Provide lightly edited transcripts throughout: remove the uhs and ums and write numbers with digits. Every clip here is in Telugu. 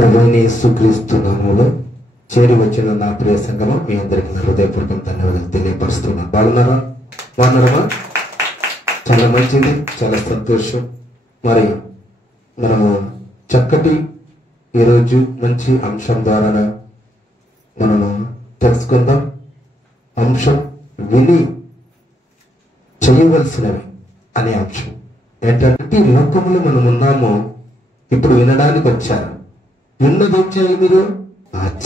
ప్రభువైన యేసుక్రీస్తు నామములో చేరి వచ్చిన నా ప్రియ సంగమం మీ అందరికీ నా హృదయపూర్వక ధన్యవాదాలు తెలియపరుస్తున్నాను. బాగున్నారమ్మా? చాలా మంచిది, చాలా సంతోషం. మరి మనము చక్కటి ఈరోజు మంచి అంశం ద్వారా మనము తెలుసుకుందాం. అంశం విని చేయవలసినవి అనే అంశం ఏంటంటే, ఈ లోకంలో మనం ఉన్నాము, ఇప్పుడు వినడానికి వచ్చారు. విన్నది ఏం చేయాలి? మీరు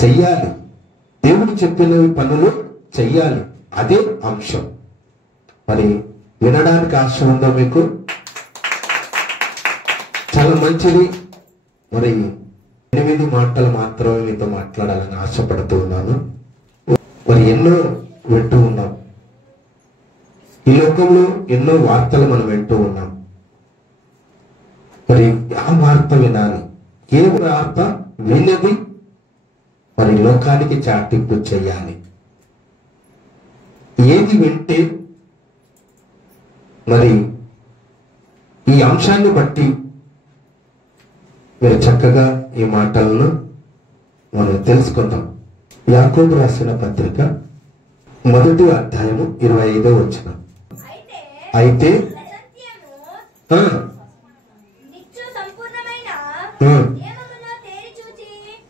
చెయ్యాలి. దేవుడు చెప్పిన పనులు చెయ్యాలి. అదే అంశం. మరి వినడానికి ఆశ ఉందా మీకు? చాలా మంచిది. మరి 8 మాటలు మాత్రమే మీతో మాట్లాడాలని ఆశపడుతూ ఉన్నాను. మరి ఎన్నో వింటూ ఉన్నాం. ఈ లోకంలో ఎన్నో వార్తలు మనం వింటూ ఉన్నాం. మరి ఆ వార్త వినాలి. ఏ వార్త విన్నది మరి లోకానికి చాటింపు చేయాలి. ఏది వింటే మరి ఈ అంశాన్ని బట్టి మీరు చక్కగా ఈ మాటలను మనం తెలుసుకుందాం. యాకోబు రాసిన పత్రిక 1వ అధ్యాయము 25వ వచనం. అయితే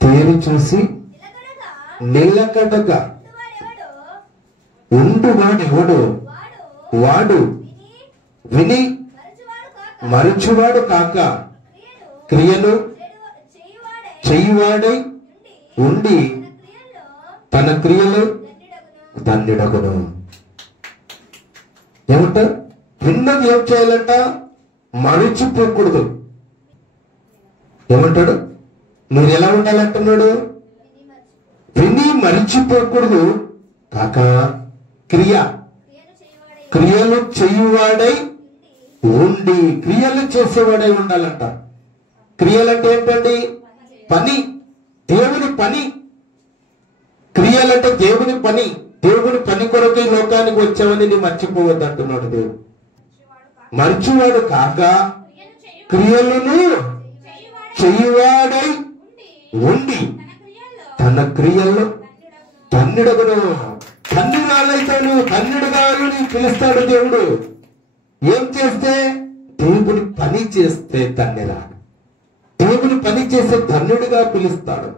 తేరి చూసి నిలకడగా ఉండువాడెవడో వాడు విని మరచువాడు కాక క్రియలు చేయువాడై ఉండి తన క్రియలు ధన్యుడగును. ఏమంటారు? విన్నది ఏం చేయాలంట? మరచిపోకూడదు. ఏమంటాడు? మీరు ఎలా ఉండాలంటున్నాడు? విని మరిచిపోకూడదు కాక క్రియలు చేయువాడై ఉండి. క్రియలు చేసేవాడై ఉండాలంట. క్రియలంటే ఏంటండి? పని, దేవుని పని. క్రియలంటే దేవుని పని. దేవుని పని కొరకు ఈ లోకానికి వచ్చామని నీ మర్చిపోవద్దు అంటున్నాడు దేవుడు. మర్చివాడు కాక క్రియలను చేయువాడై ఉండి తన క్రియల్లో ధన్యుడగును. ధన్యురాలైతే నువ్వు ధన్యుడుగా పిలుస్తాడు దేవుడు. ఏం చేస్తే? దేవుని పని చేస్తే ధన్యురాలు. దేవుని పని చేసే ధన్యుడిగా పిలుస్తాడు.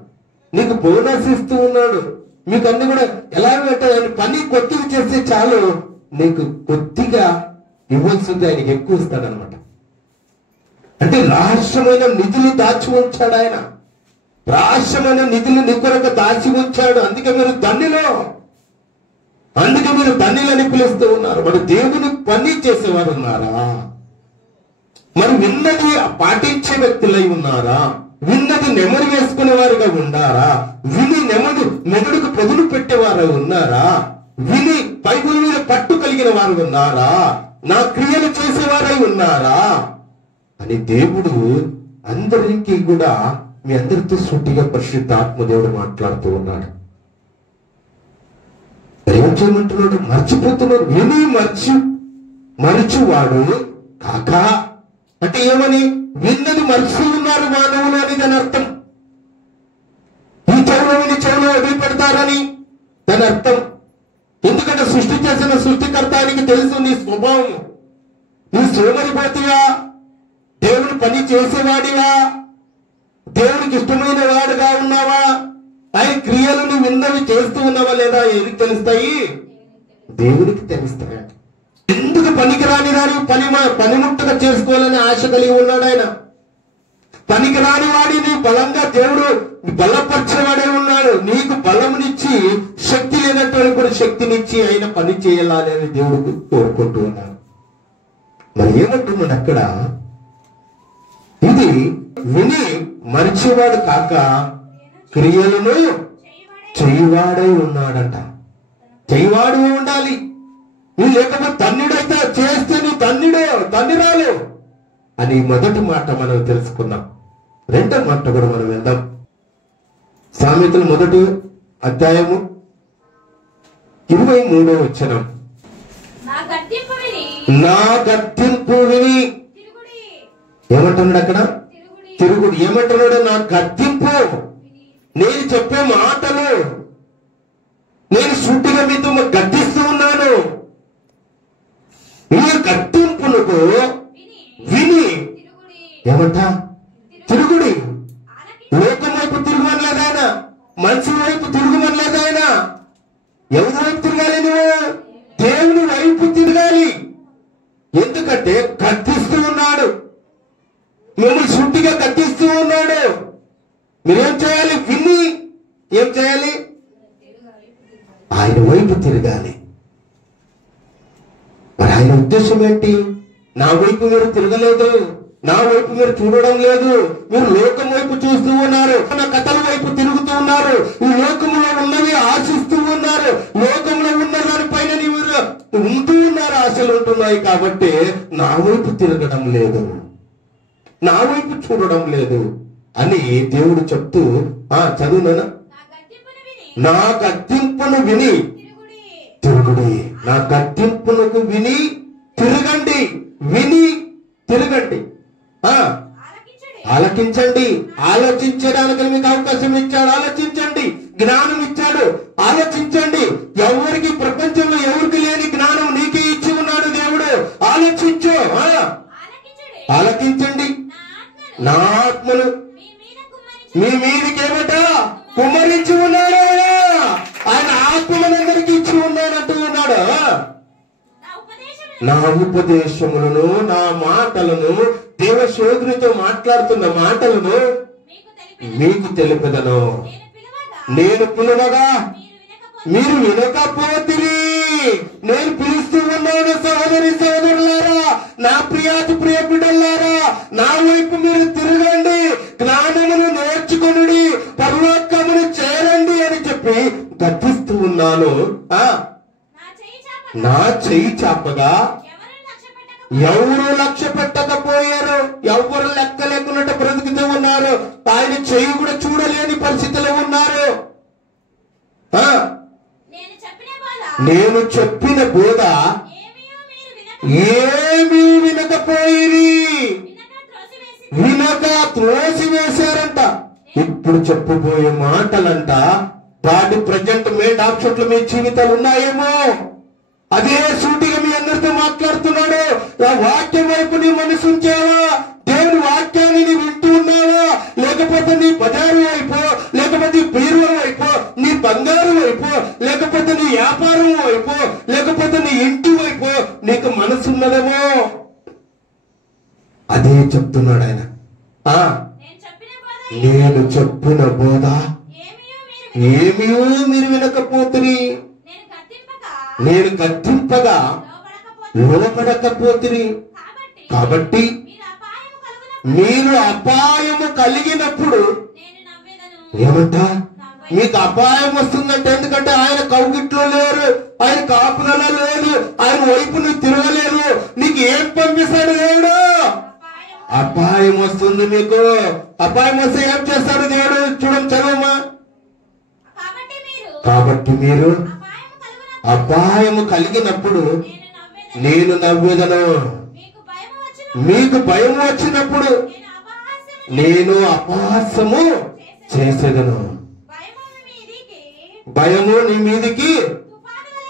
నీకు బోనస్ ఇస్తూ ఉన్నాడు. మీకు అన్ని కూడా ఎలా పెట్టాలని పని కొద్దిగా చేస్తే చాలు, నీకు కొద్దిగా ఇవ్వాల్సింది ఆయనకి ఎక్కువ ఇస్తాడనమాట. అంటే రహస్యమైన నిధులు దాచి ఉంచాడు ఆయన. రహస్యమైన నిధులు నీ కొరకు దాచి ఉంచాడు. అందుకే మీరు ధన్యులని పిలుస్తూ ఉన్నారు. మరి దేవుని పని చేసేవారు ఉన్నారా? మరి విన్నది పాటించే వ్యక్తులై ఉన్నారా? విన్నది నెమరు వేసుకునే వారుగా ఉన్నారా? విని మెదడుకు పొదులు పెట్టేవారు ఉన్నారా? విని బైబిల్ మీద పట్టు కలిగిన వారు ఉన్నారా? నా క్రియలు చేసేవారై ఉన్నారా అని దేవుడు అందరికీ కూడా మీ అందరితో సూటిగా పరిశుద్ధాత్మ దేవుడు మాట్లాడుతూ ఉన్నాడు. ఏం చేయమంటున్నాడు? మర్చిపోతున్నాడు. విని మరచువాడు కాక అంటే ఏమని? విన్నది మర్చి ఉన్నారు మానవులు అని దాని అర్థం. ఈ చెవులో వదిలిపెడతారని దాని అర్థం. ఎందుకంటే సృష్టి చేసిన సృష్టికర్త ఆయనకి తెలుసు నీ స్వభావం. నీ సోమరిపోతుగా, దేవుని పని చేసేవాడిగా, దేవునికి ఇష్టమైన వాడుగా ఉన్నావా? ఆయన క్రియలను విన్నవి చేస్తూ ఉన్నావా లేదా? ఎవరికి తెలుస్తాయి? దేవునికి తెలుస్తాయి. ఎందుకు పనికిరాని దాన్ని పనిముట్టుగా చేసుకోవాలని ఆశ కలిగి ఉన్నాడు ఆయన. పనికిరాని వాడిని బలంగా దేవుడు బలపరిచేవాడే ఉన్నాడు. నీకు బలమునిచ్చి, శక్తి లేనటువంటి కూడా శక్తినిచ్చి ఆయన పని చేయాలని అని దేవుడు కోరుకుంటూ ఉన్నాడు. మరి ఏమంటున్నాడు అక్కడ? ఇది విని మరిచేవాడు కాక క్రియలను చేయువాడై ఉన్నాడంట. చేయువాడు ఉండాలి. నువ్వు లేకపోతే ధన్యుడైతే చేస్తే నువ్వు ధన్యురాలు అని మొదటి మాట మనం తెలుసుకున్నాం. రెండో మాట కూడా మనం వెళ్దాం. సామెతలు 1వ అధ్యాయము 23వ వచనం. నా గద్దింపు విని ఏమంటున్నాడు అక్కడ? తిరుగుడు. ఏమంటున్నాడు? నా గద్దింపు, నేను చెప్పే మాటలు, నేను సూటిగా మీతో గద్దిస్తూ ఉన్నాను. ఈ గద్దింపులకు విని ఏమంట? తిరుగుడి. లోకం వైపు తిరుగుమనలేదు ఆయన, మనుషుల వైపు తిరుగుమనలేదు ఆయన. ఎవరి వైపు తిరగాలి? నువ్వు దేవుని వైపు తిరగాలి. ఎందుకంటే గద్దిస్తూ ఉన్నాడు, మిమ్మల్ని సూటిగా గద్దిస్తూ ఉన్నాడు. మీరేం చేయాలి? విని ఏం చేయాలి? ఆయన వైపు తిరగాలి. మరి ఆయన ఉద్దేశం ఏంటి? నా వైపు మీరు తిరగలేదు, నా వైపు మీరు చూడడం లేదు, మీరు లోకం వైపు చూస్తూ ఉన్నారు, నా కథల వైపు తిరుగుతూ ఉన్నారు, ఈ లోకంలో ఉన్నవి ఆశిస్తూ ఉన్నారు, లోకంలో ఉన్న దానిపైన మీరు ఉంటూ ఉన్నారు, ఆశలు ఉంటున్నాయి. కాబట్టి నా వైపు తిరగడం లేదు, నా వైపు చూడడం లేదు అని దేవుడు చెప్తూ చదువునా, నా గద్దింపును విని తిరుగుడి. నా గద్దింపునకు విని తిరగండి. విని తిరగండి. ఆలకించండి. ఆలోచించడానికి మీకు అవకాశం ఇచ్చాడు. ఆలోచించండి. జ్ఞానం ఇచ్చాడు. ఆలోచించండి. ఎవరికి ప్రపంచంలో ఎవరికి లేని జ్ఞానం నీకే ఇచ్చి ఉన్నాడు దేవుడు. ఆలోచించు. ఆలకించండి. నా ఆత్మను మీ మీదకి ఏమట కుమ్మరించి ఉన్నాడు. ఆయన ఆత్మలందరికీ ఇచ్చి ఉన్నాడంటూ ఉన్నాడు. నా ఉపదేశములను, నా మాటలను, దేవశోధునితో మాట్లాడుతున్న మాటలను మీకు తెలిపెదను. నేను పిలువగా మీరు వినకపోతిరి. నేను పిలుస్తూ ఉన్నాను. సహోదరి సహోదరులారా, నా ప్రియాతి ప్రియ బిడ్డలారా, నా వైపు మీరు తిరగండి, జ్ఞానమును నేర్చుకొనుడి, పరలోకమును చేరండి అని చెప్పి గద్దిస్తూ ఉన్నాను. నా చెయ్యి చాపగా ఎవరు లక్ష్య పెట్టకపోయారు. ఎవరు లెక్క లేకున్నట్టు బ్రతుకుతూ ఉన్నారు. ఆయన చెయ్యి కూడా చూడలేని పరిస్థితిలో ఉన్నారు. నేను చెప్పిన బోధ ఏమీ వినకపోయిరి. వినక త్రోసివేశారంట. ఇప్పుడు చెప్పబోయే మాటలంట వాటి ప్రజెంట్ మెయిన్ ఆప్షన్లు మీ జీవితాలు ఉన్నాయేమో. అదే సూటిగా మీ అందరితో మాట్లాడుతున్నాడు. ఆ వాక్యం వైపు నీ మనసు ఉంచావా? దేవుని వాక్యాన్ని నీ వింటూ ఉన్నావా? లేకపోతే నీ బజారు వైపు, లేకపోతే బీరువా వైపు, నీ బంగారు వైపు, లేకపోతే నీ వ్యాపారం వైపు, లేకపోతే నీ ఇంటి వైపు నీకు మనసు ఉన్నదేమో. అదే చెప్తున్నాడు ఆయన. నేను చెప్పిన బోధ ఏమీ మీరు వినకపోతురి. నేను గద్దింపగా లోపడకపోతిరి. కాబట్టి మీరు అపాయము కలిగినప్పుడు ఏమంట? మీకు అపాయం వస్తుందంటే, ఎందుకంటే ఆయన కౌగిట్లో లేరు, ఆయన కాపులలో లేదు, ఆయన వైపు నువ్వు తిరగలేదు. నీకు ఏం పంపిస్తాడు దేవుడు? అపాయం వస్తుంది మీకు. అపాయం వస్తే ఏం చేస్తాడు దేవుడు? చూడండి, చదవమ్మా. కాబట్టి మీరు అపాయము కలిగినప్పుడు నేను నవ్వేదను. మీకు భయం వచ్చినప్పుడు నేను అపహాస్యము చేసేదను. భయము నీ మీదికి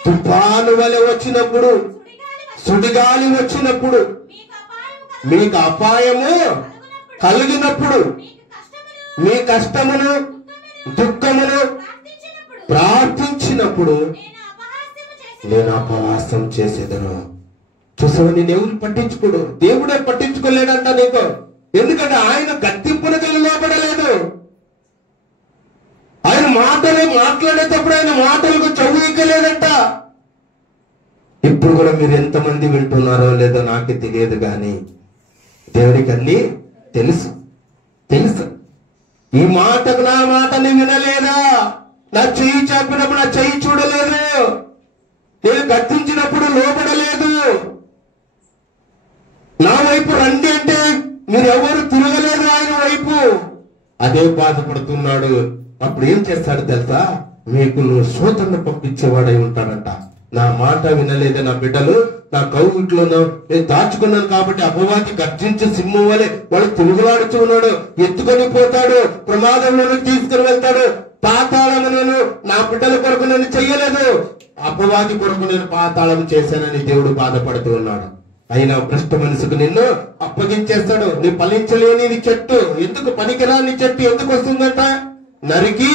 తుఫాను వలె వచ్చినప్పుడు, సుడిగాలి వచ్చినప్పుడు, మీకు అపాయము కలిగినప్పుడు, మీ కష్టమును దుఃఖమును ప్రార్థించినప్పుడు నేను అపహాస్యం చేసేదను. చూసావు, నేను ఎవరు పట్టించుకోడు. దేవుడే పట్టించుకోలేడంట నీకు. ఎందుకంటే ఆయన గద్దింపునకు లోపడలేదు. ఆయన మాటలు మాట్లాడేటప్పుడు ఆయన మాటలకు చెవు ఎక్కలేదంట. ఇప్పుడు కూడా మీరు ఎంతమంది వింటున్నారో లేదో నాకు తెలియదు, కానీ దేవుడికి అన్ని తెలుసు. ఈ మాటకు నా మాటని వినలేదా? నా చెయ్యి చాపినప్పుడు నా చెయ్యి చూడలేదు, నేను గద్దించినప్పుడు లోపడలేదు. నా వైపు రండి అంటే మీరు ఎవరు తిరగలేదు ఆయన వైపు. అదే బాధపడుతున్నాడు. అప్పుడు ఏం చేస్తాడు తెలుసా? మీకు నువ్వు సోదరుని పంపించేవాడై ఉంటాడంట. నా మాట వినలేదే నా బిడ్డలు, నా కౌగిట్లోనో నేను దాచుకున్నాను కాబట్టి అపవాది గర్జించి సింహం వలె వాడు తిరుగులాడుతూ ఉన్నాడు, ఎత్తుకొని పోతాడు, ప్రమాదంలోకి తీసుకుని వెళ్తాడు. పాతాళములను నా బిడ్డల కొరకు నేను చెయ్యలేదు, అపవాది కొరకు నేను పాతాళం చేశానని దేవుడు బాధపడుతూ ఉన్నాడు. అయినా భ్రష్ట మనసుకు నిన్ను అప్పగించేస్తాడు. నీ ఫలించలేని చెట్టు, ఎందుకు పనికిరాని చెట్టు ఎందుకు వస్తుందంట? నరికి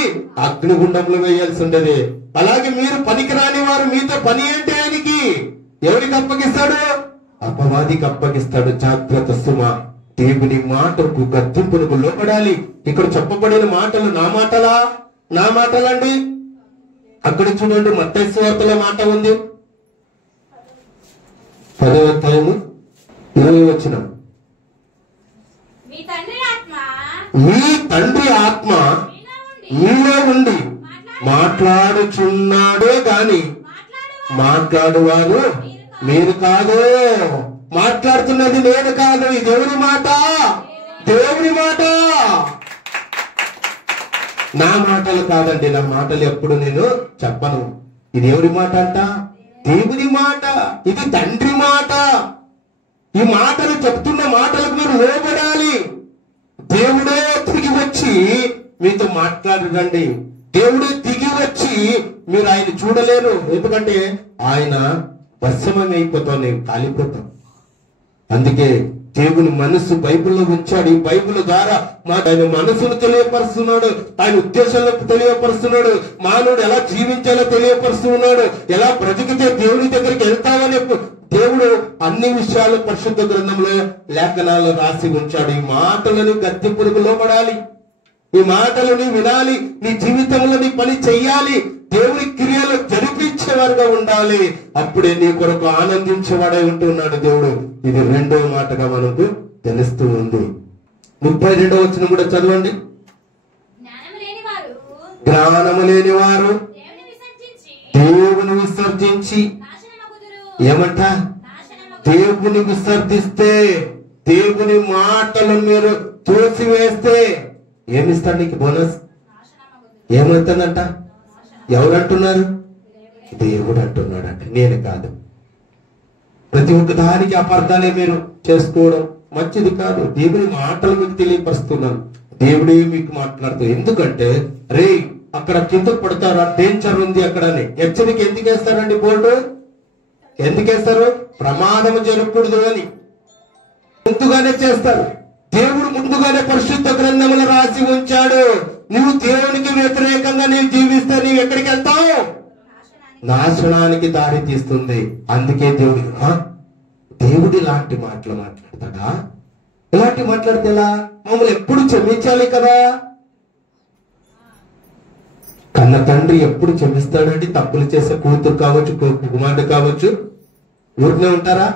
అగ్నిగుండంలో వేయాల్సి ఉండేది. అలాగే మీరు పనికిరాని వారు, మీతో పని ఏంటి? ఆయనకి ఎవరికి అప్పగిస్తాడు? అపవాదికి అప్పగిస్తాడు. జాగ్రత్త సుమ, దేవుని మాటకు గద్దింపునకు లోపడాలి. ఇక్కడ చెప్పబడిన మాటలు నా మాటలా? నా మాటలండి. అక్కడ చూడండి, మత్తయి సువార్తలో మాట ఉంది, 10వ అధ్యాయము 20వ వచనం. మీ తండ్రి ఆత్మ మీలో ఉండి మాట్లాడుచున్నాడే గాని మాట్లాడువారు మీరు కాదు. మాట్లాడుతున్నది నేను కాదు, ఈ దేవుని మాట, దేవుని మాట. నా మాటలు కాదండి, నా మాటలు ఎప్పుడు నేను చెప్పను. ఇది ఎవరి మాట అంట? దేవుని మాట, ఇది తండ్రి మాట. ఈ మాటలు చెప్తున్న మాటలకు మీరు లోబడాలి. దేవుడే తిరిగి వచ్చి మీతో మాట్లాడరండి. దేవుడే దిగి వచ్చి మీరు ఆయన చూడలేరు. ఎందుకంటే ఆయన భస్మమైపోతాం, నేను కాలిపోతాం. అందుకే దేవుని మనసు బైబిల్లో ఉంచాడు. ఈ బైబిల్ ద్వారా ఆయన మనసును తెలియపరుస్తున్నాడు, ఆయన ఉద్దేశాలకు తెలియపరుస్తున్నాడు, మానవుడు ఎలా జీవించాలో తెలియపరుస్తున్నాడు, ఎలా బ్రతికితే దేవుని దగ్గరికి వెళ్తామని దేవుడు అన్ని విషయాలు పరిశుద్ధ గ్రంథంలో లేఖనాలు రాసి ఉంచాడు. ఈ మాటలను గద్దింపునకు లోబడాలి, ఈ మాటలని వినాలి, నీ జీవితంలో నీ పని చెయ్యాలి, దేవుని క్రియలు జరిపించేవారుగా ఉండాలి. అప్పుడే నీ కొరకు ఆనందించేవాడై ఉంటున్నాడు దేవుడు. ఇది రెండవ మాటగా మనకు తెలుస్తూ ఉంది. 32వ వచనం కూడా చదవండి. జ్ఞానము లేని వారు దేవుని విసర్జించి ఏమంట? దేవుని విసర్జిస్తే, దేవుని మాటలు మీరు తోసివేస్తే ఏమిస్తాడు నీకు బోనస్? ఏమవుతుందంట? ఎవరంటున్నారు? దేవుడు అంటున్నాడంట, నేను కాదు. ప్రతి ఒక్క దానికి అపార్థాలే మీరు చేసుకోవడం మంచిది కాదు. దేవుని మాటలు మీకు తెలియపరుస్తున్నాను, దేవుడే మీకు మాట్లాడుతూ. ఎందుకంటే రే అక్కడ కింద పడతారా, డేంజర్ ఉంది అక్కడ అని హెచ్చరిక ఎందుకు వేస్తారండి? బోర్డు ఎందుకు వేస్తారు? ప్రమాదం జరగకూడదు అని ముందుగానే చేస్తారు. దేవుడు ముందుగానే పరిశుద్ధ గ్రంథములు రాసి ఉంచాడు. నువ్వు దేవునికి వ్యతిరేకంగా నీవు జీవిస్తే నీవు ఎక్కడికి వెళ్తావు? నాశనానికి దారి తీస్తుంది. అందుకే దేవుడు ఇలాంటి మాటలు మాట్లాడతాడా? ఇలాంటి మాట్లాడితే ఎలా? మమ్మల్ని ఎప్పుడు క్షమించాలి కదా. కన్న తండ్రి ఎప్పుడు క్షమిస్తాడండి? తప్పులు చేసే కూతురు కావచ్చు, కుమారుడు కావచ్చు, ఊరినే ఉంటారా?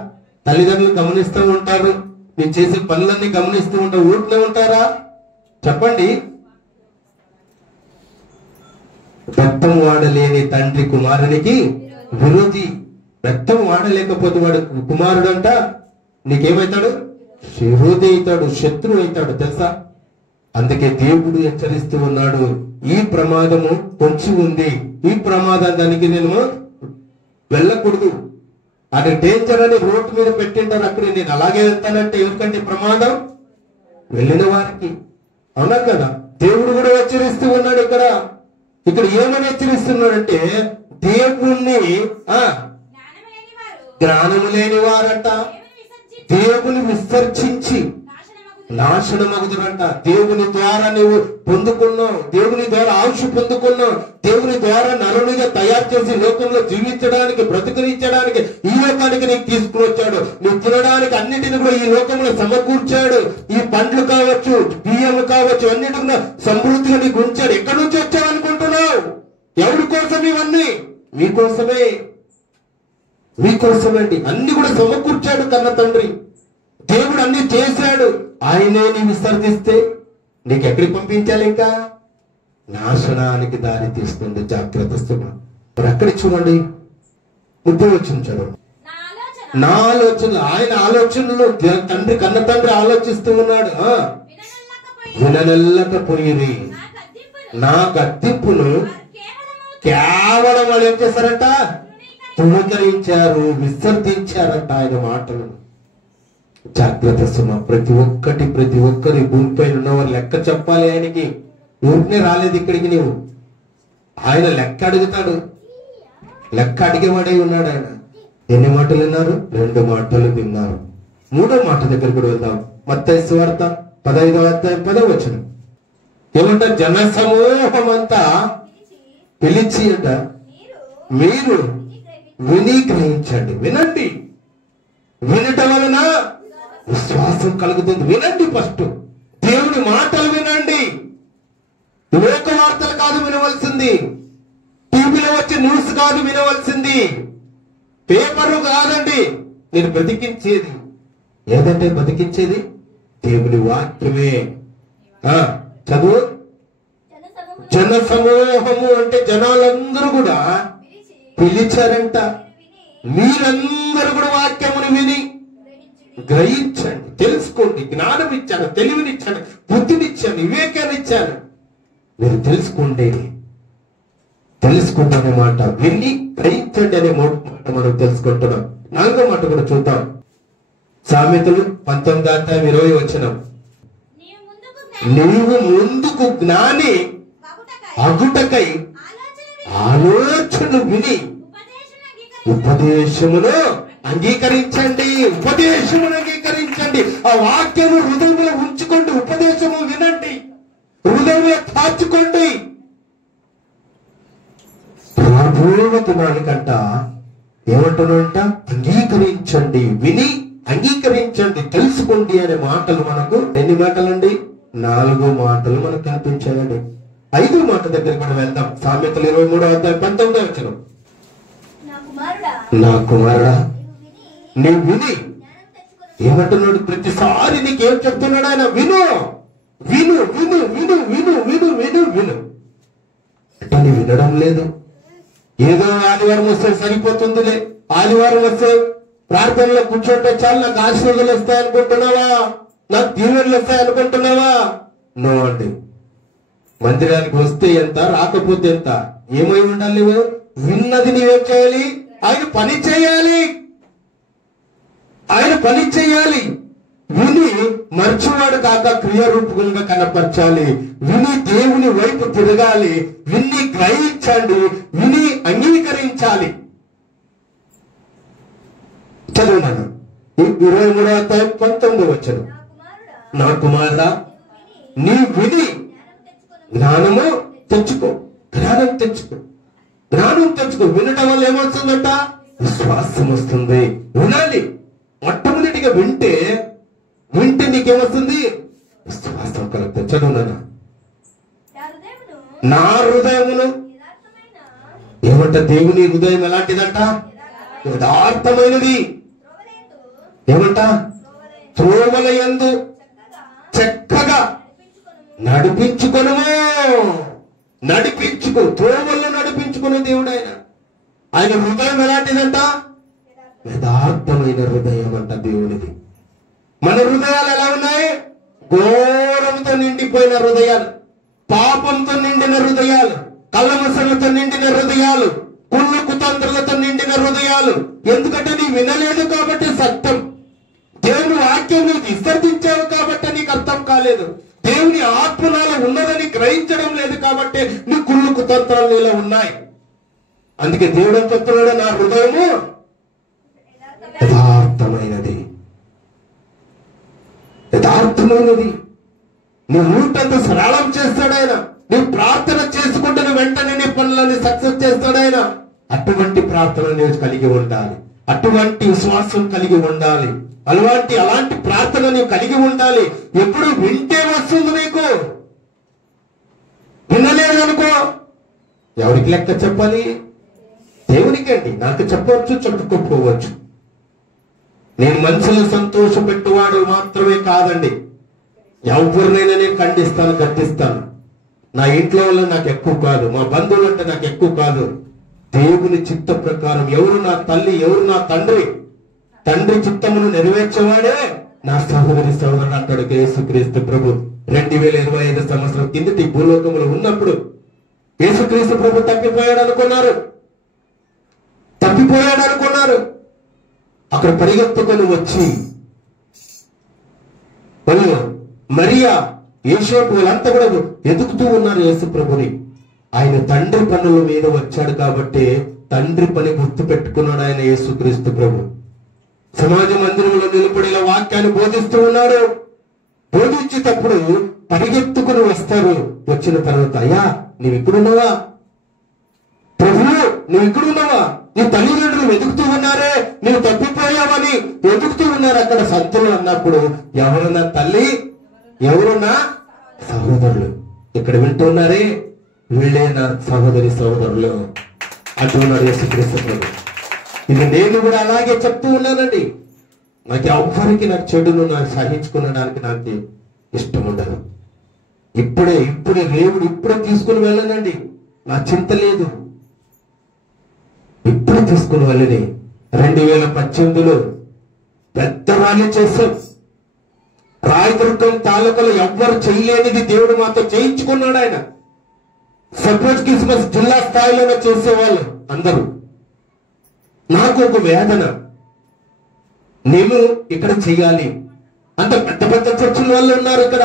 తల్లిదండ్రులు గమనిస్తూ ఉంటారు, నేను చేసే పనులన్నీ గమనిస్తూ ఉంటారు, ఊరినే ఉంటారా? చెప్పండి. రక్తం వాడలేని తండ్రి కుమారునికి విరోధి. రక్తం వాడలేకపోతే వాడు కుమారుడు అంట నీకేమవుతాడు? విరోధి అవుతాడు, శత్రువు అవుతాడు, తెలుసా? అందుకే దేవుడు హెచ్చరిస్తూ ఉన్నాడు, ఈ ప్రమాదము పొంచి ఉంది, ఈ ప్రమాదానికి నేను వెళ్ళకూడదు. అది డేంజర్ అని రోడ్డు మీద పెట్టింటారు, అక్కడ నేను అలాగే వెళ్తానంటే ఎవరికంటే ప్రమాదం? వెళ్ళిన వారికి. అవునా కదా? దేవుడు కూడా హెచ్చరిస్తూ ఉన్నాడు. ఇక్కడ ఏమని హెచ్చరిస్తున్నాడంటే, దేవుణ్ణి జ్ఞానము లేని వారంట దేవుని విసర్జించి నాశనమగుదురంట. దేవుని ద్వారా నువ్వు పొందుకున్నావు, దేవుని ద్వారా ఆయుష్ పొందుకున్నావు, దేవుని ద్వారా నరునిగా తయారు చేసి లోకంలో జీవించడానికి, బ్రతుకునిచ్చడానికి ఈ లోకానికి నీకు తీసుకుని వచ్చాడు. నువ్వు తినడానికి అన్నిటిని కూడా ఈ లోకంలో సమకూర్చాడు. ఈ పండ్లు కావచ్చు, బియ్యం కావచ్చు, అన్నిటి కూడా సమృద్ధిగా నీకు ఉంచాడు. ఎక్కడి నుంచి వచ్చావు అనుకుంటున్నావు? ఎవరి కోసం ఇవన్నీ? మీకోసమే, మీకోసమండి. అన్ని కూడా సమకూర్చాడు కన్న తండ్రి. దేవుడు అన్ని చేశాడు. ఆయనే నీ విసర్జిస్తే నీకెక్కడికి పంపించాలి? ఇంకా నాశనానికి దారి తీస్తుంది. జాగ్రత్త. మరి అక్కడ చూడండి, 30వ వచనం చదువు. నా ఆలోచనలు, ఆయన ఆలోచనలు తండ్రి, కన్న తండ్రి ఆలోచిస్తూ ఉన్నాడు. విననెల్లకపోయి నా గద్దింపును కేవలం వాళ్ళు ఏం చేస్తారంట? తృణీకరించారు, విసర్జించారంట ఆయన మాటలను. జాగ్రత్త సుమ, ప్రతి ఒక్కరి భూమిపై ఉన్నవారు లెక్క చెప్పాలి ఆయనకి. ఊరినే రాలేదు ఇక్కడికి నీవు. ఆయన లెక్క అడుగుతాడు. లెక్క అడిగేవాడే ఉన్నాడు ఆయన. ఎన్ని మాటలు విన్నారు? 2 మాటలు విన్నారు. 3వ మాట దగ్గర కూడా వెళ్దాం. మత్తయి సువార్త 15వ అధ్యాయం 10వ వచనం ఏమంట? జన సమూహం అంతా పిలిచి అంట, మీరు విని గ్రహించండి. వినండి. వినటం వలన విశ్వాసం కలుగుతుంది. వినండి. ఫస్ట్ దేవుడి మాటలు వినండి. లోక వార్తలు కాదు వినవలసింది. టీవీలో వచ్చే న్యూస్ కాదు వినవలసింది. పేపరు కాదండి. నేను బతికించేది ఏదంటే బతికించేది దేవుని వాక్యమే. చదువు. జన సమూహము అంటే జనాలందరూ కూడా పిలిచారంట. మీరందరూ కూడా వాక్యమును విని గ్రహించండి, తెలుసుకోండి. జ్ఞానం ఇచ్చాను, తెలివినిచ్చాను, బుద్ధినిచ్చాను, వివేకాన్ని ఇచ్చాను. మీరు తెలుసుకోండి అనే మాట, విని గ్రహించండి అనే మాట మనం తెలుసుకుంటున్నాం. 4వ మాట కూడా చూద్దాం. సామెతలు 19వ అధ్యాయం 20వ వచనం. నీవు ముందుకు జ్ఞాని అగుటకై ఆలోచన విని ఉపదేశమును అంగీకరించండి. ఉపదేశమును అంగీకరించండి. ఆ వాక్యము హృదయంలో ఉంచుకోండి. ఉపదేశము వినండి, హృదయంలో దాచుకోండి. రాబోయే దినానికంట ఏమంటున్నాడంట? అంగీకరించండి, విని అంగీకరించండి, తెలుసుకోండి అనే మాటలు మనకు ఎన్ని మాటలండి? 4 మాటలు మనకు కనిపించాయండి. 5వ మాట దగ్గర కూడా వెళ్దాం. సామెతలు 23వ అధ్యాయం 19వ వచనం. నా కుమారుడా, నీవు విని ఏమంటున్నాడు? ప్రతిసారి నీకేం చెప్తున్నాడు ఆయన? విను విను విను విను విను విను విను విను అంటే నీ వినడం లేదు. ఏదో ఆదివారం వస్తే సరిపోతుందిలే, ఆదివారం వస్తే ప్రార్థనలో కూర్చోంటే చాలు, నాకు ఆశీర్వాదాలు వస్తాయనుకుంటున్నావా? నాకు దీవెనలు వస్తాయనుకుంటున్నావా? నో అండి. మందిరానికి వస్తే ఎంత, రాకపోతే ఎంత? ఏమై ఉండాలి? నువ్వు విన్నది నీవేం చేయాలి? ఆయన పని చేయాలి. ఆయన పని చేయాలి. విని మర్చివాడు కాక క్రియారూపకులుగా కనపరచాలి. విని దేవుని వైపు తిరగాలి. విని గ్రహించండి, విని అంగీకరించాలి. చదువున్నాను 23వ అధ్యాయం 19వ వచనం. నా కుమారుడా, నీ విని జ్ఞానము తెచ్చుకో. జ్ఞానం తెచ్చుకో, జ్ఞానం తెచ్చుకో. వినటం వల్ల ఏమవుతుందట? విశ్వాసం వస్తుంది. వినాలి. మొట్టమొదటిగా వింటే నీకేమొస్తుంది? విశ్వాసం కలుగుతుంది. చదువునా. నా హృదయమును ఏమంట? దేవుని హృదయం ఎలాంటిదంట? యథార్థమైనది. ఏమంట? త్రోవల యందు చక్కగా నడిపించుకొనుము. త్రోవల్లో నడిపించుకునే దేవుడు ఆయన. ఆయన హృదయం ఎలాంటిదంట? యథార్థమైన హృదయం అంట దేవునిది. మన హృదయాలు ఎలా ఉన్నాయి? ఘోరంతో నిండిపోయిన హృదయాలు, పాపంతో నిండిన హృదయాలు, కళ్ళమసలతో నిండిన హృదయాలు, కుళ్ళు కుతంత్రులతో నిండిన హృదయాలు. ఎందుకంటే నీ వినలేదు కాబట్టి సత్యం. దేవుని వాక్యం నువ్వు విసర్జించావు కాబట్టి నీకు అర్థం కాలేదు. దేవుని ఆత్మ నాలో ఉన్నదని గ్రహించడం లేదు కాబట్టి నీ కుళ్ళు కుతంత్రాలు నీలో ఉన్నాయి. అందుకే దేవుడు ఏం చెప్తున్నాడు? నా హృదయము యథార్థమైనది. యథార్థమైనది. నీ రూటంతా సరళం చేస్తాడు ఆయన. నీ ప్రార్థన చేసుకుంటున్న వెంటనే నీ పనులని సక్సెస్ చేస్తాడు ఆయన. అటువంటి ప్రార్థన నీవు కలిగి ఉండాలి. అటువంటి విశ్వాసం కలిగి ఉండాలి. అలాంటి ప్రార్థన నీవు కలిగి ఉండాలి. ఎప్పుడు వింటే వస్తుంది నీకు. వినలేదనుకో ఎవరికి లెక్క చెప్పాలి? దేవునికి అండి. నాకు చెప్పవచ్చు, చెప్పుకోపోవచ్చు. నేను మనుషులు సంతోష పెట్టువాడు మాత్రమే కాదండి. ఎవరినైనా నేను ఖండిస్తాను, గద్దిస్తాను. నా ఇంట్లో వల్ల నాకు ఎక్కువ కాదు, మా బంధువులు అంటే నాకు ఎక్కువ కాదు. దేవుని చిత్త ప్రకారం ఎవరు నా తల్లి, ఎవరు నా తండ్రి, తండ్రి చిత్తమును నెరవేర్చేవాడే నా సహోదరి సహోదరుడు అంటాడు యేసుక్రీస్తు ప్రభు. 2025 సంవత్సరం కిందటి భూలోకంలో ఉన్నప్పుడు యేసుక్రీస్తు ప్రభు తప్పిపోయాడు అనుకున్నారు. తప్పిపోయాడు అనుకున్నారు. అక్కడ పరిగెత్తుకొని వచ్చి వాళ్ళు మరియా, యోసేపు వాళ్ళంతా కూడా ఎదుగుతూ ఉన్నారు యేసు ప్రభుని. ఆయన తండ్రి పనుల మీద వచ్చాడు కాబట్టి తండ్రి పని గుర్తు పెట్టుకున్నాడు ఆయన యేసుక్రీస్తు ప్రభు. సమాజ మందిరంలో నిలబడి ఇలా వాక్యాన్ని బోధిస్తూ ఉన్నాడు. బోధించేటప్పుడు పరిగెత్తుకుని వస్తారు. వచ్చిన తర్వాత, అయ్యా నీవు ఇక్కడున్నావా? ప్రభు నువ్వు ఇక్కడున్నావా? నీ తల్లిదండ్రులు వెతుకుతూ ఉన్నారే, నువ్వు తప్పిపోయావని వెతుకుతూ ఉన్నారు అక్కడ సంతులు అన్నప్పుడు, ఎవరున్నా తల్లి, ఎవరున్నా సహోదరులు ఇక్కడ వింటున్నారే, వీళ్ళే నా సహోదరి సహోదరులు అంటున్నాడు యేసుక్రీస్తు ప్రభు. ఇది నేను కూడా అలాగే చెప్తూ ఉన్నానండి. నాకు ఎవ్వరికి నాకు చెడును నాకు సహించుకునడానికి నాకు ఇష్టం ఉండదు. ఇప్పుడే దేవుడు తీసుకుని వెళ్ళనండి, నా చింత లేదు. ఇప్పుడే తీసుకుని వెళ్ళని 2018లో పెద్ద ర్యాలీ చేశాం. రాయదుర్గం తాలూకాలో ఎవ్వరు చేయలేనిది దేవుడు మాతో చేయించుకున్నాడు. ఆయన సపోజ్ క్రిస్మస్ జిల్లా స్థాయిలోనే చేసేవాళ్ళు అందరూ. నాకు ఒక వేదన, నేను ఇక్కడ చెయ్యాలి. అంత పెద్ద పెద్ద చర్చిల వాళ్ళు ఉన్నారు ఇక్కడ,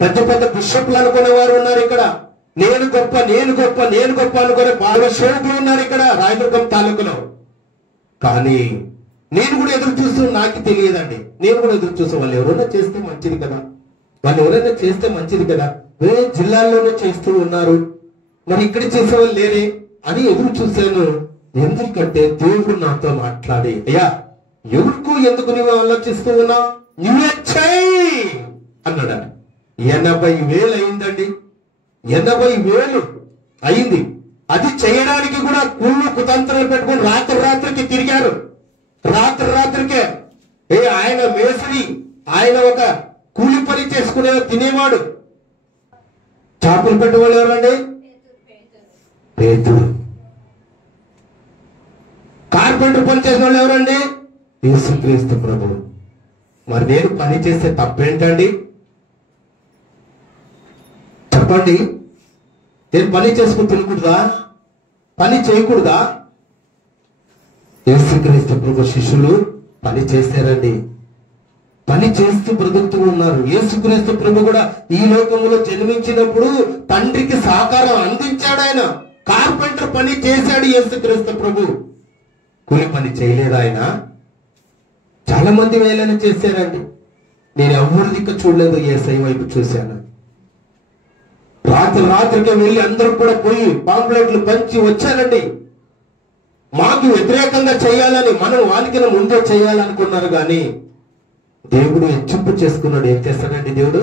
పెద్ద పెద్ద బిషప్లు అనుకునే వారు ఉన్నారు ఇక్కడ. నేను గొప్ప అనుకునే బాగా సేవకులు ఉన్నారు ఇక్కడ రాయదుర్గం తాలూకులో. కానీ నేను కూడా ఎదురు చూస్తూ, నాకు తెలియదండి, నేను కూడా ఎదురు చూస్తూ వాళ్ళు ఎవరైనా చేస్తే మంచిది కదా, వేరే జిల్లాల్లోనే చేస్తూ ఉన్నారు, మరి ఇక్కడ చేసేవాళ్ళు లేరే అని ఎదురు చూశాను. ఎందుకంటే దేవుడు నాతో మాట్లాడి, అయ్యా ఎందుకు నువ్వు ఆలోచిస్తూ ఉన్నావు, నువ్వే చెయ్యి అన్నాడు. 80,000 అయిందండి, 80,000 అయింది. అది చేయడానికి కూడా కుళ్ళు కుతంత్రాలు పెట్టుకుని రాత్రికి తిరిగారు. రాత్రికే ఆయన మేస్త్రి, ఆయన ఒక కూలి పని చేసుకునే తినేవాడు. చేపలు పెట్టేవాళ్ళు ఎవరండి? పేతురు. కార్పెంటర్ పని చేసిన వాళ్ళు ఎవరండి? యేసుక్రీస్తు ప్రభువు. మరి నేను పని చేస్తే తప్పేంటండి చెప్పండి? నేను పని చేసుకుని తినకూడదా? పని చేయకూడదా? యేసుక్రీస్తు ప్రభు శిష్యులు పని చేశారండి, పని చేస్తూ బ్రతుకుతూ ఉన్నారు. యేసుక్రీస్తు ప్రభు కూడా ఈ లోకంలో జన్మించినప్పుడు తండ్రికి సహకారం అందించాడు. ఆయన కార్పెంటర్ పని చేశాడు యేసుక్రీస్తు ప్రభు, కూలి పని చేయలేదు ఆయన. చాలా మంది వేళనే చేశారండి. నేను ఎవరి దిక్కు చూడలేదు, యేసయ్య వైపు చూశాను. రాత్రికే వెళ్ళి అందరూ కూడా పోయి పాంప్లెట్లు పంచి వచ్చారండి. మాకు వ్యతిరేకంగా చేయాలని, మనం వానికి ముందే చేయాలనుకున్నారు. కానీ దేవుడు హెచ్చింపు చేసుకున్నాడు. ఏం చేస్తాడండి? దేవుడు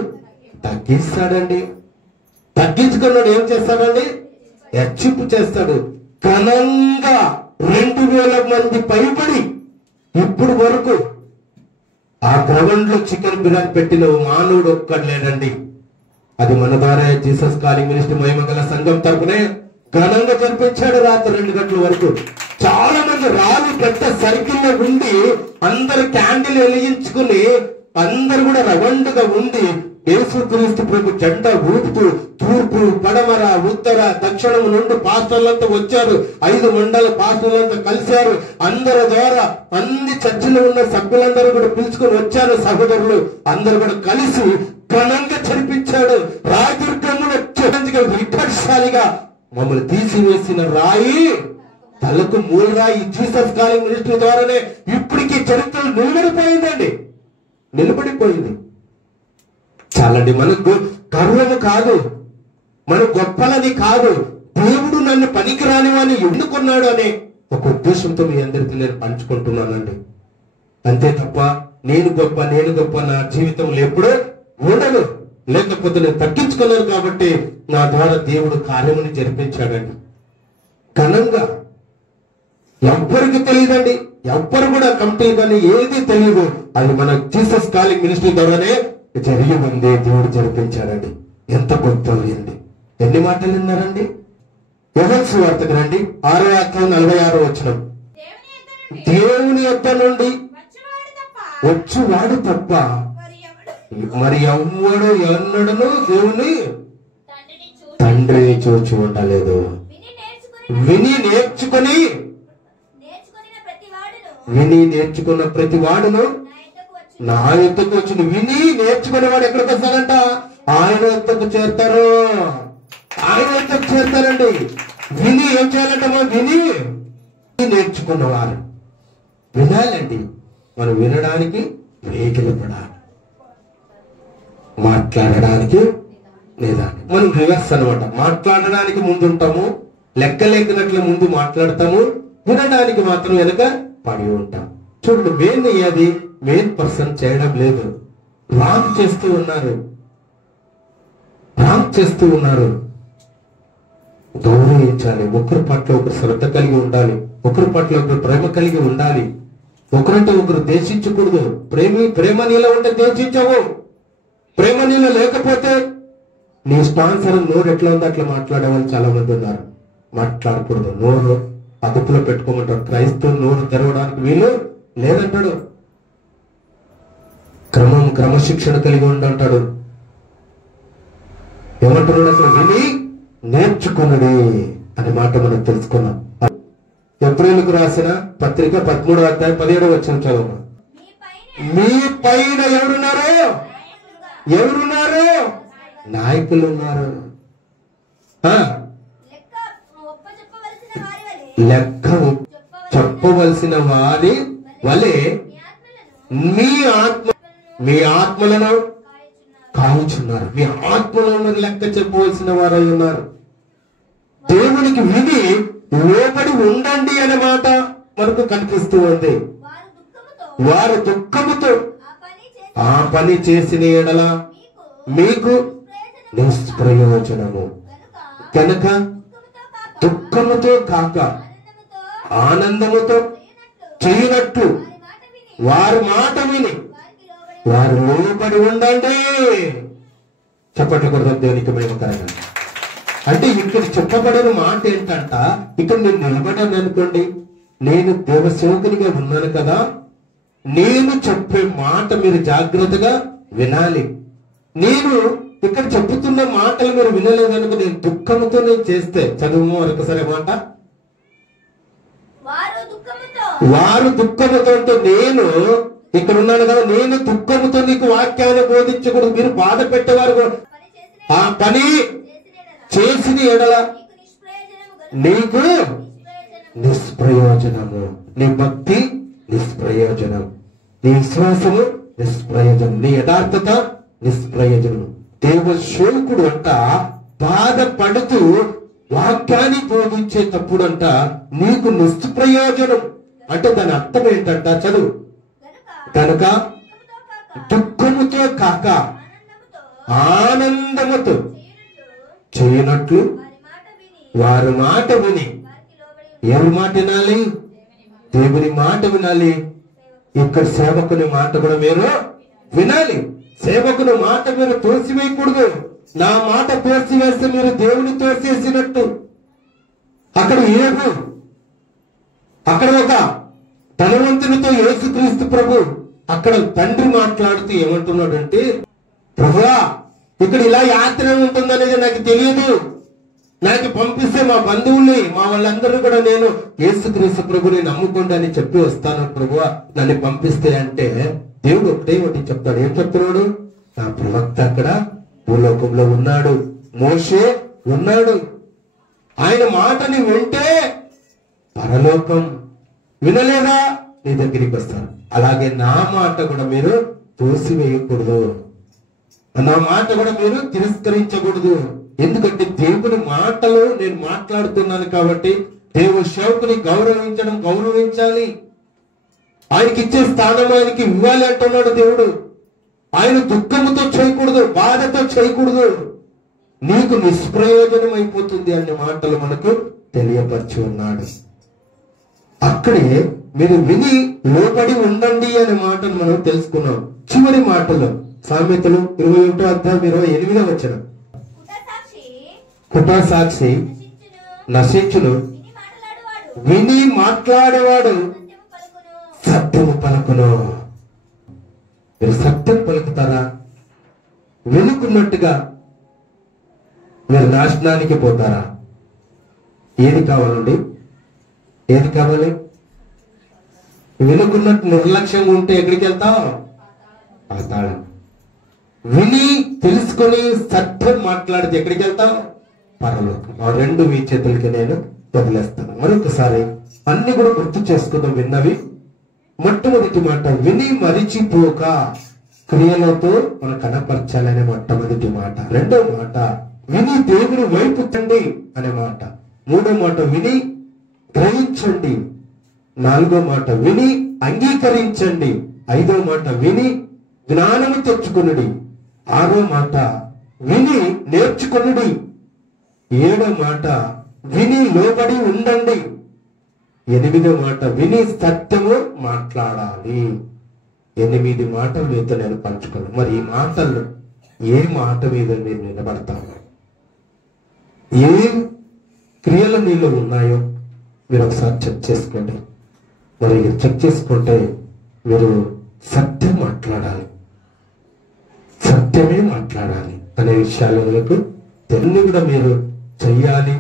తగ్గిస్తాడండి. తగ్గించుకున్నాడు. ఏం చేస్తాడండి? హెచ్చింపు చేస్తాడు. ఘనంగా 2,000 మంది పైబడి ఇప్పుడు వరకు ఆ గ్రౌండ్ లో చికెన్ బిర్యానీ పెట్టిన మానవుడు ఒక్కడు లేడండి. అది మన ద్వారా జీసస్ కాలింగ్ మినిస్ట్రీ మహిమగల సంఘం తరపునే ఘనంగా జరిపించాడు. రాత్రి 2 గంటల వరకు చాలా మంది రాళ్ళు పెద్ద సర్కిల్లో ఉండి అందరు క్యాండిల్ వెలిగించుకుని అందరు కూడా రవండుగా ఉండి యేసుక్రీస్తు ప్రభు జెండా ఊపుతూ తూర్పు, పడమర, ఉత్తర, దక్షిణం నుండి పాస్టర్లంతా వచ్చారు. 5 మండల పాస్టర్లంతా కలిశారు. అందరి ద్వారా అన్ని చర్చిలో ఉన్న సభ్యులందరూ కూడా పిలుచుకొని వచ్చారు. సహోదరులు అందరూ కూడా కలిసి ఘనంగా జరిపించాడు. రాయదుర్గంలో రికార్డ్శాలిగా మమ్మల్ని తీసివేసిన రాయి తలకు మూలరాయి జీసస్ కాలింగ్ మినిస్ట్రీ ద్వారానే ఇప్పటికీ చరిత్ర నిలబడిపోయింది. చాలండి. మనకు గర్వము కాదు, మన గొప్పలని కాదు, దేవుడు నన్ను పనికిరాని వాడిని ఎన్నుకున్నాడు అనే ఒక ఉద్దేశంతో మీ అందరికీ నేను పంచుకుంటున్నానండి. అంతే తప్ప నేను గొప్ప నా జీవితంలో ఎప్పుడూ ఉండదు. లేకపోతే నేను తగ్గించుకున్నాను కాబట్టి నా ద్వారా దేవుడు కార్యముని జరిపించాడండి ఘనంగా. ఎవ్వరికి తెలియదండి, ఎవ్వరు కూడా కంపెనీ కానీ ఏది తెలియదు. అది మన జీసస్ కాలింగ్ మినిస్ట్రీ ద్వారానే జరిగి ఉంది. దేవుడు జరిపించాడండి. ఎంత గొప్ప అండి. ఎన్ని మాటలు విన్నారండి? యోహాను సువార్తకు రండి, 6వ అధ్యాయం 46వ వచనం. దేవుని యొద్ద నుండి వచ్చువాడు తప్ప మరి ఎవ్వడు ఎన్నడను దేవుని తండ్రిని చూచి ఉండలేదు. విని నేర్చుకుని విని నేర్చుకున్న ప్రతి వాడును నా యొద్దకు వచ్చి విని నేర్చుకునే వాడు ఎక్కడికి వస్తాడంట? ఆయన యొద్దకు చేరుతారు. ఆయన యొద్దకు చేరుతారండి. విని ఏం చేయాలంటమ్మా? విని నేర్చుకున్నవారు వినాలండి. మనం వినడానికి వేగిరపడాలి, మాట్లాడడానికి లేదా మనం రివర్స్ అనమాట. మాట్లాడడానికి ముందు ఉంటాము, లెక్కలేకినట్లు ముందు మాట్లాడతాము, వినడానికి మాత్రం వెనక పడి ఉంటాం. చూడండి, మెయిన్ పర్సన్ చేయడం లేదు, రాంగ్ చేస్తూ ఉన్నారు. గౌరవించాలి, ఒకరి పట్ల ఒకరు శ్రద్ధ కలిగి ఉండాలి, ఒకరి పట్ల ఒకరు ప్రేమ కలిగి ఉండాలి. ఒకరంటే ఒకరు దేశించకూడదు. ప్రేమ నీలో ఉంటే దేశించవు. ప్రేమ నీలో లేకపోతే నీ ఇష్టానుసారం నోరు ఎట్లా ఉందో అట్లా మాట్లాడే వాళ్ళు చాలా మంది ఉన్నారు. మాట్లాడకూడదు, నోరు అదుపులో పెట్టుకోమంటారు. క్రైస్తవులు నోరు తెరవడానికి వీలు లేదంటాడు. క్రమశిక్షణ కలిగి ఉండంటాడు. ఏమంటున్నాడు? అసలు విని నేర్చుకున్నది అనే మాట మనం తెలుసుకున్నాం. ఏప్రిల్కు రాసిన పత్రిక 13వ అధ్యాయం 17వ వచనం చదువు. మీ పైన ఎవరున్నారు? నాయకులు ఉన్నారు. లెక్క చెప్పవలసిన వారి వలె మీ ఆత్మలను కావుచున్నారు. మీ ఆత్మలను లెక్క చెప్పవలసిన వారై ఉన్నారు. దేవునికి విని లోబడి ఉండండి అనే మాట మనకు కనిపిస్తూ ఉంది. వారు దుఃఖముతో ఆ పని చేసిన ఎడల మీకు నిష్ప్రయోజనము. కనుక దుఃఖముతో కాక ఆనందముతో చేయనట్లు వారి మాట విని వారు లోబడి ఉండండి. చెప్పట్లేదు దేవునికి మహిమకరంగా. అంటే ఇక్కడ చెప్పబడిన మాట ఏంటంట, ఇక్కడ నేను నిలబడాను అనుకోండి, నేను దేవసేవకునిగా ఉన్నాను కదా, నేను చెప్పే మాట మీరు జాగ్రత్తగా వినాలి. నేను ఇక్కడ చెప్పుతున్న మాటలు మీరు వినలేదనుక నేను దుఃఖంతో నేను చేస్తే, చదువు ఒకసారి మాట, వారు దుఃఖముతో అంటే నేను ఇక్కడ ఉన్నాను కదా, నేను దుఃఖముతో నీకు వాక్యాన్ని బోధించకూడదు. మీరు బాధ పెట్టేవారు ఆ పని చేసిన ఎడల నీకు నిష్ప్రయోజనము. నీ భక్తి నిష్ప్రయోజనం, నీ విశ్వాసము నిష్ప్రయోజనం, నీ యథార్థత నిష్ప్రయోజనం. దేవ సేవకుడు అంట బాధపడుతూ వాక్యాన్ని బోధించేటప్పుడు అంట నీకు నిష్ప్రయోజనం. అంటే దాని అర్థం ఏంటంట, చదువు. కనుక దుఃఖముతో కాక ఆనందముతో చేయనట్లు వారి మాట విని. ఎవరి మాట వినాలి? దేవుని మాట వినాలి. ఇక్కడ సేవకుని మాట కూడా మీరు వినాలి. సేవకుని మాట మీరు తోసివేయకూడదు. నా మాట తోసివేస్తే మీరు దేవుని తోసేసినట్టు. అక్కడ ఏడు, అక్కడ ఒక ధనవంతునితో యేసుక్రీస్తు ప్రభు అక్కడ తండ్రి మాట్లాడుతూ ఏమంటున్నాడంటే, ప్రభువా ఇక్కడ ఇలా యాత్ర ఉంటుందనేది నాకు తెలియదు, నాకు పంపిస్తే మా బంధువుల్ని మా వాళ్ళందరూ కూడా నేను యేసుక్రీస్తు ప్రభుని నమ్ముకోండి అని చెప్పి వస్తాను ప్రభువా, నన్ను పంపిస్తే అంటే దేవుడు ఒకటి చెప్తాడు. ఏం చెప్తున్నాడు? నా ప్రవక్త అక్కడ భూలోకంలో ఉన్నాడు, మోషే ఉన్నాడు, ఆయన మాటని వింటే పరలోకం. వినలేదా నీ దగ్గరికి వస్తారు. అలాగే నా మాట కూడా మీరు తోసివేయకూడదు, నా మాట కూడా మీరు తిరస్కరించకూడదు. ఎందుకంటే దేవుని మాటలు నేను మాట్లాడుతున్నాను కాబట్టి దేవుని సేవకుని గౌరవించాలి. ఆయనకి ఇచ్చే స్థానం ఆయనకి ఇవ్వాలి అంటున్నాడు దేవుడు. ఆయన దుఃఖముతో చేయకూడదు, బాధతో చేయకూడదు, నీకు నిష్ప్రయోజనం అయిపోతుంది అనే మాటలు మనకు తెలియపరిచి ఉన్నాడు. అక్కడే మీరు విని లోబడి ఉండండి అనే మాటను మనం తెలుసుకున్నాం. చివరి మాటలు సామెతలు 21వ అధ్యాయం 28వ వచనం. కుటాసాక్షి నశించును, విని మాట్లాడేవాడు సత్యము పలుకును. మీరు సత్యం పలుకుతారా? వెనుకున్నట్టుగా మీరు నాశనానికి పోతారా? ఏది కావాలండి? ఏది కావాలి? వినుకున్నట్టు నిర్లక్ష్యంగా ఉంటే ఎక్కడికి వెళ్తావు? పాతాళం. విని తెలుసుకొని సత్యం మాట్లాడితే ఎక్కడికి వెళ్తావు? పరలోకం. ఆ రెండు మీ చేతులకి నేను వదిలేస్తాను. మరొకసారి అన్ని కూడా గుర్తు చేసుకుందాం. విన్నవి మొట్టమొదటి మాట విని మరిచిపోక క్రియలతో మనం కనపరచాలనే మొట్టమొదటి మాట. రెండో మాట విని దేవుని వైపు తండి అనే మాట. మూడో మాట విని గ్రహించండి. నాలుగో మాట విని అంగీకరించండి. ఐదో మాట విని జ్ఞానము తెచ్చుకొనుడి. ఆరో మాట విని నేర్చుకొనుడి. ఏడో మాట విని లోబడి ఉండండి. ఎనిమిదో మాట విని సత్యము మాట్లాడాలి. 8 మాటలు మీతో నేను పంచుకోను. మరి ఈ మాటలు ఏ మాట మీద మీరు నిలబడతారు? ఏ క్రియలు మీలో ఉన్నాయో మీరు ఒకసారి చెక్ చేసుకోండి. మరి చెక్ చేసుకుంటే మీరు సత్యం మాట్లాడాలి, సత్యమే మాట్లాడాలి అనే విషయాలు మీకు తెలియని కూడా మీరు చెయ్యాలి,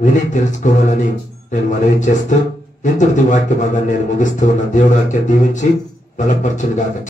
విని తెలుసుకోవాలని నేను మనవి చేస్తూ ఇంతటి వాక్య భాగాన్ని నేను ముగిస్తూ ఉన్న దేవుడు వాక్యం దీవించి బలపరచును గాక.